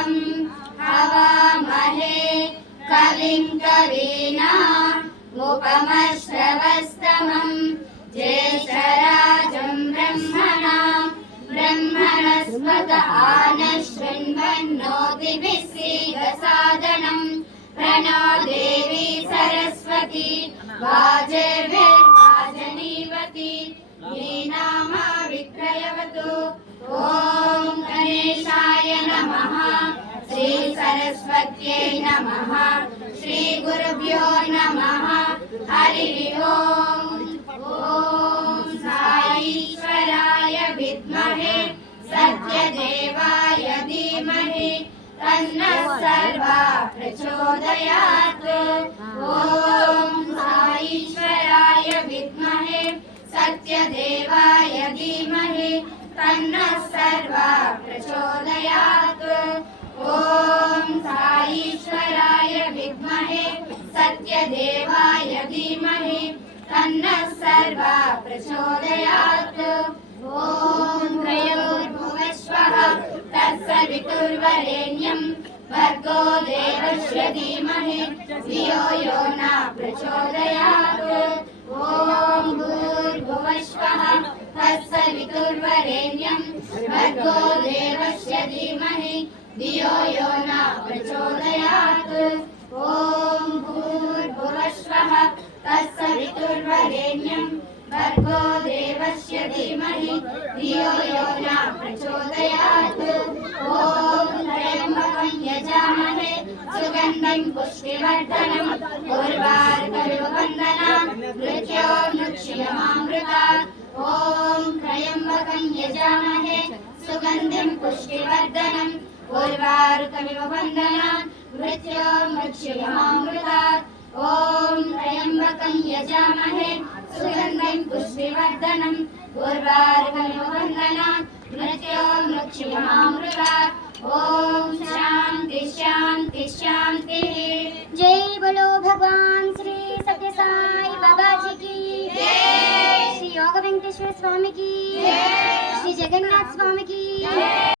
कविं हवामहे कविं कवीना मुपमश्रवस्तमं ज्येष्ठराजं ब्रह्मणां ब्रह्मणस्मत आनशृण्वन्नोतिभिः श्रीगसादनं प्रणो देवी सरस्वती वाजेभिर्वाजनीवती नीनामा विक्रयवतु ॐ श्रीसरस्वत्यै नमः। श्रीगुरुभ्यो नमः। हरिः ओम्। ॐ साईश्वराय विद्महे। सत्यदेवाय धीमहि। तन्नः सर्वा प्रचोदयात्। ॐ साईश्वराय विद्महे। सत्यदेवाय धीमहि। तन्नः सर्वा सत्यदेवाय धीमहि तन्नः सर्वा प्रचोदयात् ॐ त्रयोर्भुवस्वः तत्सवितुर्वरेण्यं भर्गो देवस्य धीमहि धियो यो न प्रचोदयात् ॐ भूर्भुवस्वः तत्सवितुर्वरेण्यं भर्गो देवस्य धीमहि धियो यो न तत्सवितुर्वरेण्यं भर्गो देवस्य धीमहि धियो यो न प्रचोदयात् ॐ त्र्यम्बकं यजामहे सुगन्धिं पुष्टिवर्धनम् उर्वारुकविवन्दना मृत्योर्मुक्ष्यमामृता ॐ त्र्यम्बकं यजामहे सुगन्धिं पुष्टिवर्धनम् उर्वारुकमिव वन्दना मृत्योर्मुक्ष्यमामृता ॐ त्र्यम्बकं यजामहे। सुगन्धिं पुष्टिवर्धनम् उर्वारुकमिव वन्दना मृत्योर्मुक्ष्यमामृता ॐ शान्ति शान्ति शान्तिः। जय बोलो भगवान श्री सत्य साई बाबा जी की। जय। श्री योग वेंकटेश्वर स्वामी की। जय। श्री जगन्नाथ स्वामी की।